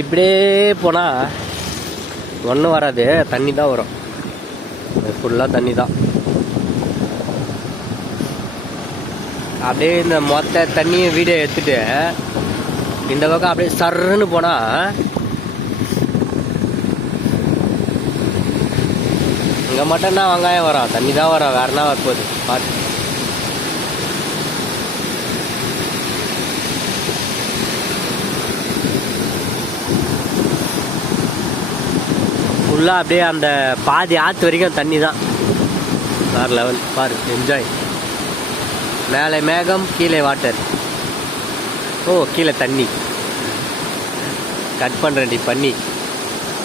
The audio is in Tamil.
இப்படியே போனால் ஒன்றும் வராது, தண்ணி தான் வரும். ஃபுல்லாக தண்ணி தான். அப்படியே இந்த மொத்த தண்ணியை வீடியோ எடுத்துட்டு இந்த பக்கம் அப்படியே சர்ன்னு போனால் இங்கே மட்டும்தான் வெங்காயம் வரும், தண்ணி தான் வரும், வேற என்ன வரப்போகுது பார்த்து. ஃபுல்லாக அப்படியே அந்த பாதி ஆற்று வரைக்கும் தண்ணி தான். வேறு லெவல் பாரு, என்ஜாய். மேலே மேகம், கீழே வாட்டர். ஓ, கீழே தண்ணி. கட் பண்ணுறேன்டி பண்ணி.